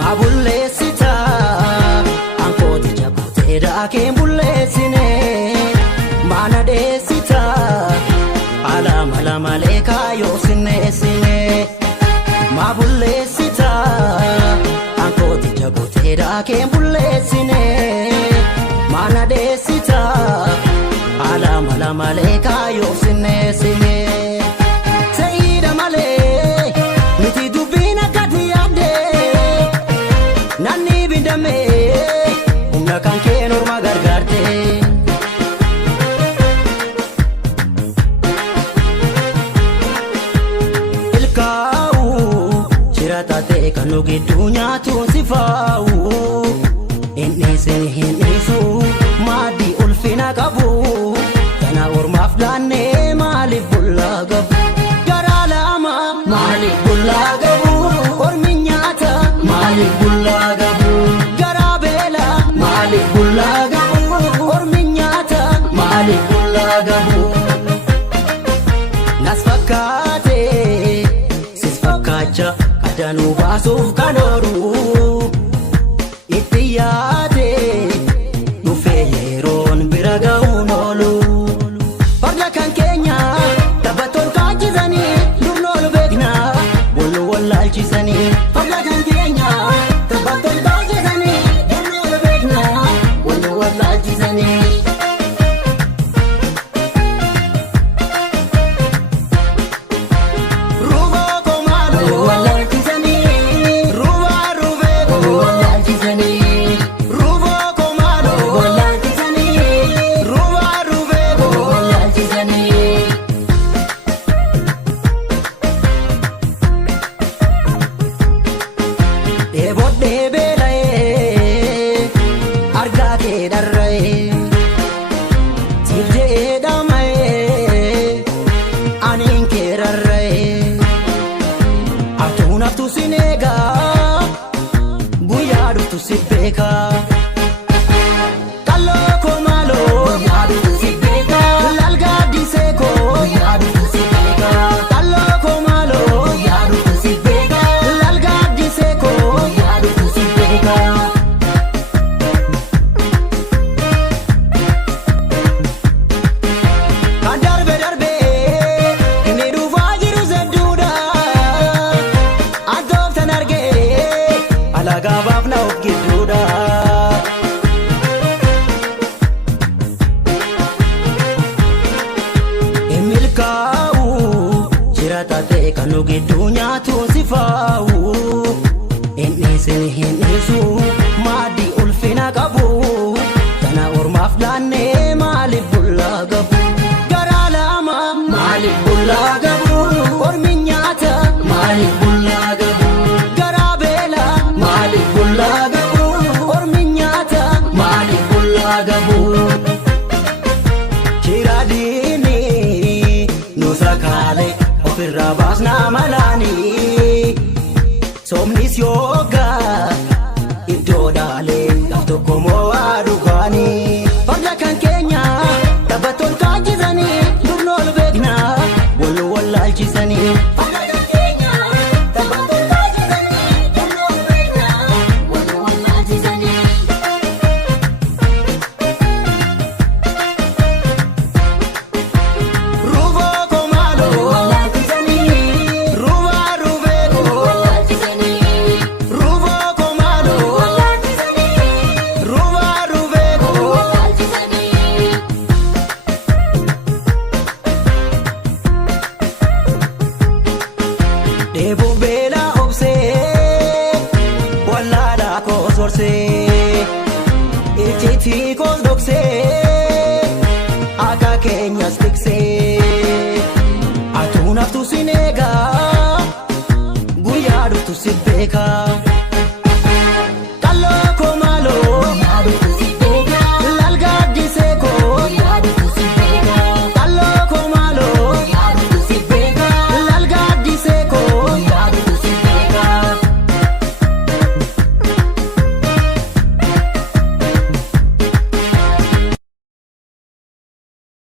Mabullesita ankoti jabote daakeen bullesine mana deesita ala malee kaayoo sinneessine. Mabullesita ankoti jabote daakeen bullesine mana deesita ala malee kaayoo sinneessine. Sayida malee miti dubbina gadi yaadde nanni bindame humna kan kee norma gargaarte. Ilkaa'u shiratate kan nu gidduu nyaatuun sifaa'u hin dhiisu maaddii ulfina qabu kana ormaaf laannee maaliif bullaa gabu. Garaa lama maaliif bullaa gabu ormi nyaata maaliif bullaa gabu. Garaa beela maaliif bullaa gabu ormi nyaata maaliif bullaa gabu. Nas fakkaate sis fakkaacha addanuu baasuuf kan oolu itti yaade dhufee yeroon bira ga'uun oolu. Farda kan keenya taphattoon kaachisanii durnoolu beekna wal wallaalchisanii. Farda kan keenya taphattoon kaachisanii durnoolu beekna wal wallaalchisanii. Ruuboo koomaaloo wallaalchisanii ruubaa ruubee wallaalchisanii. Ruuboo koomaaloo wallaalchisanii ruubaa ruubee wallaalchisanii. Dheebodhee beela'ee argaa kee dharra'ee siif je'ee dhama'ee aniin kee rarra'ee artuun haftu sin eegaa guyyaa dhuftu si beekaa. Kalloo koo maaloo guyyaa dhuftu si beekaa lalgaa disee koo guyyaa dhuftu si beekaa. Kalloo koo maaloo guyyaa dhuftu si beekaa lalgaa disee koo guyyaa dhuftu si beekaa. Kan darbe inni dhufaa jiru sedduudha addooftan argee alagaa baafna of gidduudha. Milkaa'u shiratate kan nu gidduu nyaatuun sifaa'u hin dhiisu maaddii ulfina qabu kana ormaaf laannee maaliif bullaa gabu. Garaa lama maaliif bullaa gabu ormi nyaata maaliif bullaa gabu. Garaa beela maaliif bullaa gabu ormi nyaata maaliif bullaa gabu. Shiraadini nusa kaale ofirraa baasnaa malaanii somnis yoogaa iddoo dhaalee gaaf tokko mo'aa dhugaanii. Farda kan keenya taphattoon kaachisanii durnoolu beekna wal wallaalchisanii. Farda kan keenya taphattoon kaachisanii durnoolu beekna wal wallaalchisanii. Ruuboo koomaaloo wallaalchisanii ruubaa ruubee wallaalchisanii. Ruuboo koomaaloo wallaalchisanii ruubaa ruubee wallaalchisanii. Dheebuu beelaa obsee wallaalaa koo sorsee